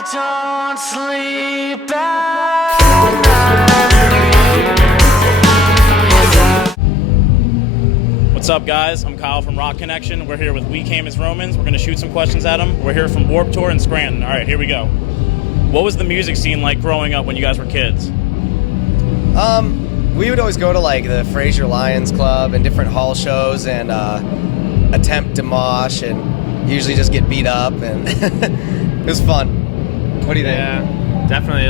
don't sleep at night. What's up, guys? I'm Kyle from Rokonnection. We're here with We Came as Romans. We're going to shoot some questions at them. We're here from Warped Tour in Scranton. All right, here we go. What was the music scene like growing up when you guys were kids? We would always go to like the Fraser Lions Club and different hall shows and attempt to mosh and usually just get beat up, and it was fun. What do you think? Yeah, definitely.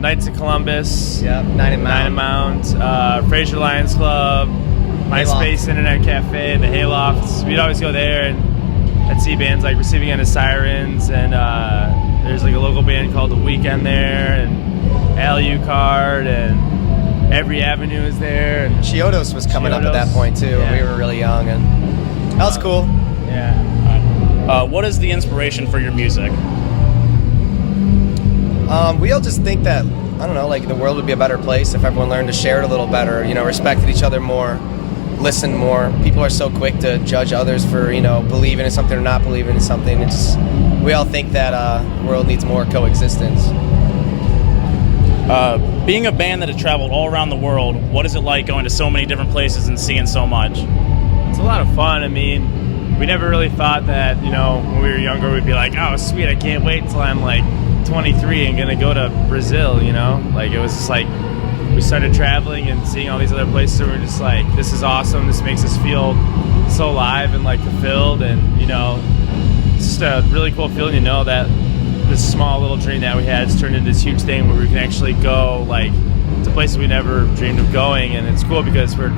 Knights of Columbus. Yeah, Nine and Mount. Fraser Lions Club, MySpace Internet Cafe, the Haylofts. We'd always go there, and I'd see bands like Receiving End of Sirens, and there's like a local band called The Weekend there, and Alucard, and Every Avenue is there. And Chiodos was coming up at that point too. Yeah. We were really young, and that was cool. Yeah. What is the inspiration for your music? We all just think that, I don't know, like the world would be a better place if everyone learned to share it a little better, respected each other more, listened more. People are so quick to judge others for, believing in something or not believing in something. We all think that the world needs more coexistence. Being a band that has traveled all around the world, what is it like going to so many different places and seeing so much? It's a lot of fun. I mean, we never really thought that, when we were younger, we'd be like, oh, sweet, I can't wait until I'm like 23 and gonna go to Brazil, Like, it was just like, we started traveling and seeing all these other places, and we're just like, this is awesome. This makes us feel so alive and like fulfilled, and, it's just a really cool feeling, that this small little dream that we had has turned into this huge thing where we can actually go like to places we never dreamed of going. And it's cool because we're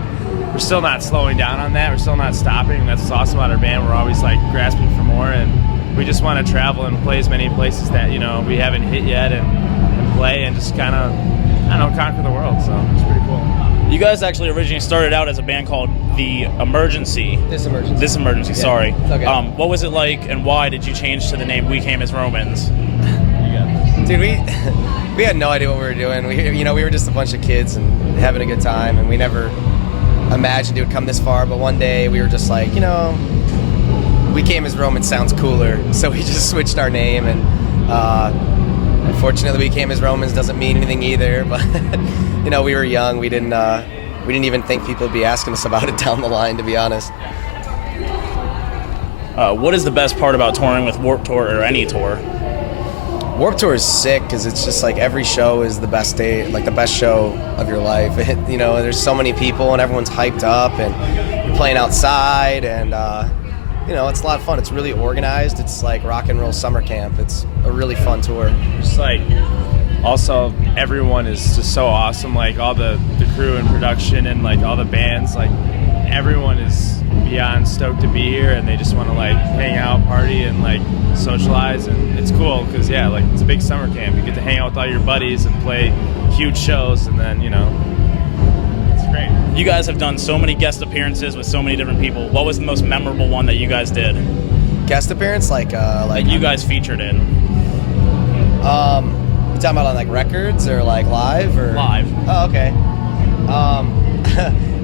still not slowing down on that. We're still not stopping, and that's what's awesome about our band. We're always like grasping for more, and we just want to travel and play as many places that we haven't hit yet, and play and just kind of, I don't know, conquer the world. So it's pretty cool. You guys actually originally started out as a band called The Emergency. This Emergency, sorry. It's okay. What was it like, and why did you change to the name We Came as Romans? Dude, we had no idea what we were doing. We were just a bunch of kids and having a good time, and we never imagined it would come this far. But one day we were just like, We Came as Romans sounds cooler, so we just switched our name. And unfortunately, We Came as Romans doesn't mean anything either. But we were young. We didn't even think people would be asking us about it down the line, to be honest. What is the best part about touring with Warped Tour or any tour? Warped Tour is sick because it's just like every show is the best day, like the best show of your life. There's so many people and everyone's hyped up, and you're playing outside, and it's a lot of fun. It's really organized. It's like rock and roll summer camp. It's a really fun tour. Just like, also everyone is just so awesome. Like all the crew and production and like all the bands, like everyone is beyond stoked to be here, and they just want to like hang out, party, and like socialize. And it's cool because like it's a big summer camp. You get to hang out with all your buddies and play huge shows, and then it's great. You guys have done so many guest appearances with so many different people. What was the most memorable one that you guys did? Guest appearance, like you guys featured in? You talking about on like records or like live or live? Oh, okay.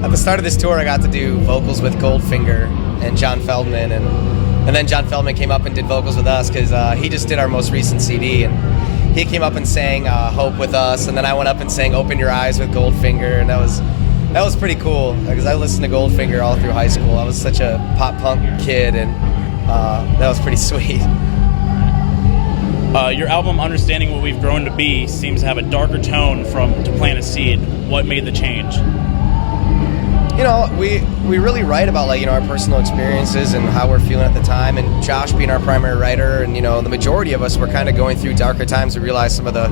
At the start of this tour, I got to do vocals with Goldfinger and John Feldman, and then John Feldman came up and did vocals with us because he just did our most recent CD, and he came up and sang Hope with us, and then I went up and sang Open Your Eyes with Goldfinger, and that was pretty cool because I listened to Goldfinger all through high school. I was such a pop punk kid, and that was pretty sweet. Your album Understanding What We've Grown to Be seems to have a darker tone from To Plant a Seed. What made the change? We really write about our personal experiences and how we're feeling at the time, and Josh being our primary writer, and the majority of us were kind of going through darker times. We realized some of the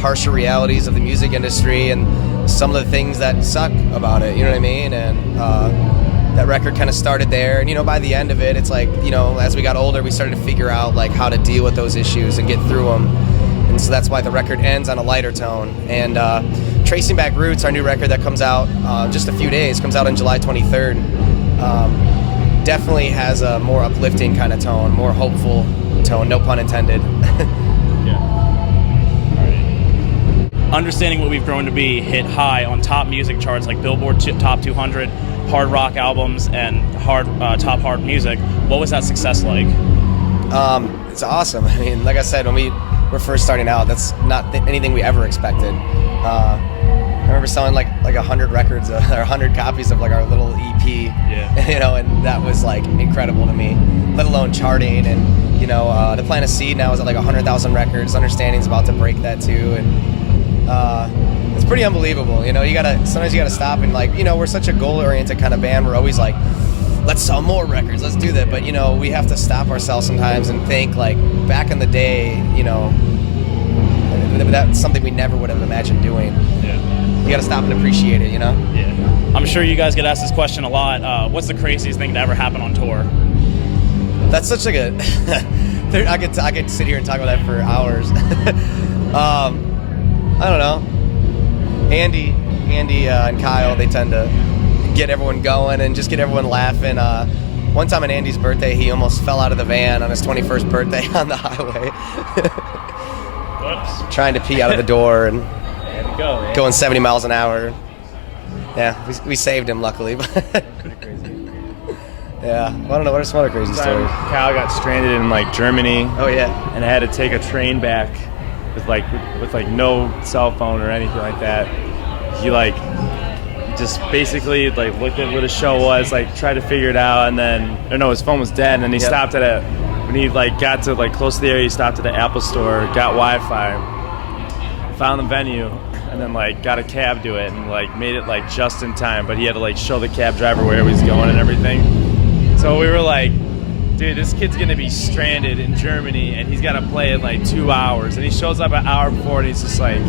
harsher realities of the music industry and some of the things that suck about it, you know what I mean? And that record kind of started there, and by the end of it, it's like, as we got older, we started to figure out like how to deal with those issues and get through them. And so that's why the record ends on a lighter tone. And Tracing Back Roots, our new record that comes out just a few days, comes out on July 23rd, definitely has a more uplifting kind of tone, more hopeful tone, no pun intended. Understanding What We've Grown to Be hit high on top music charts like Billboard Top 200, hard rock albums, and top hard music. What was that success like? It's awesome. I mean, like I said, when we're first starting out. That's not anything we ever expected. I remember selling like 100 records or 100 copies of like our little EP, you know, and that was like incredible to me. Let alone charting, and you know, to plant a seed now is at like 100,000 records. Understanding's about to break that too, and it's pretty unbelievable. You know, sometimes you gotta stop and like, you know, we're such a goal-oriented kind of band. We're always like, let's sell more records, let's do that. But you know, we have to stop ourselves sometimes and think like back in the day, you know, that's something we never would have imagined doing. Yeah. You got to stop and appreciate it, you know? Yeah. I'm sure you guys get asked this question a lot. What's the craziest thing to ever happen on tour? That's such like a... I could sit here and talk about that for hours. I don't know. Andy and Kyle, they tend to get everyone going and just get everyone laughing. One time on Andy's birthday, he almost fell out of the van on his 21st birthday on the highway. Whoops. Trying to pee out of the door and Go, man. going 70 miles an hour. Yeah, we saved him, luckily. Pretty crazy. Yeah, I don't know. What are some other crazy stories? Kyle got stranded in like Germany. Oh yeah. And had to take a train back with no cell phone or anything like that. He like just basically like looked at what his show was, like tried to figure it out, and then his phone was dead, and then he stopped at when he like got to like close to the area, he stopped at the Apple store, got Wi-Fi, found the venue, and then like got a cab to it and like made it like just in time, but he had to like show the cab driver where he was going and everything. So we were like, dude, this kid's gonna be stranded in Germany and he's gotta play in like 2 hours, and he shows up an hour before and he's just like,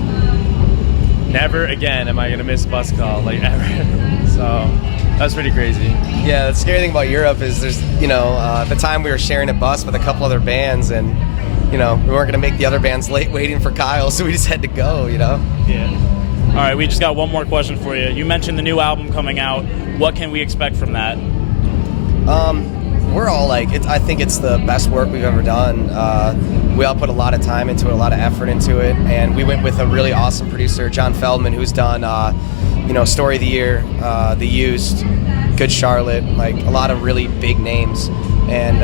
never again am I gonna miss a bus call, like ever. So that's pretty crazy. Yeah, the scary thing about Europe is there's, you know, at the time we were sharing a bus with a couple other bands, and you know, we weren't gonna make the other bands late waiting for Kyle, so we just had to go, you know? Yeah. All right, we just got one more question for you. You mentioned the new album coming out. What can we expect from that? We're all like, I think it's the best work we've ever done. We all put a lot of time into it, a lot of effort into it, and we went with a really awesome producer, John Feldman, who's done, you know, Story of the Year, The Used, Good Charlotte, like a lot of really big names, and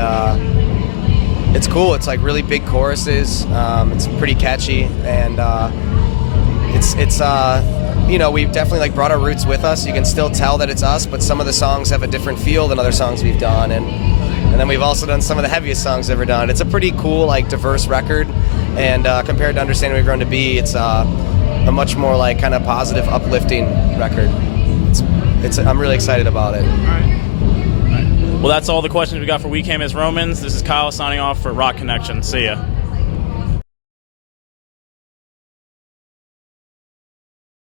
it's cool. It's like really big choruses. It's pretty catchy, and it's you know, we've definitely like brought our roots with us. You can still tell that it's us, but some of the songs have a different feel than other songs we've done, and then we've also done some of the heaviest songs ever done. It's a pretty cool, like, diverse record, and compared to Understanding We've Grown to Be, it's a much more like kind of positive, uplifting record. I'm really excited about it. All right. Well, that's all the questions we got for We Came as Romans. This is Kyle signing off for Rock Connection. See ya.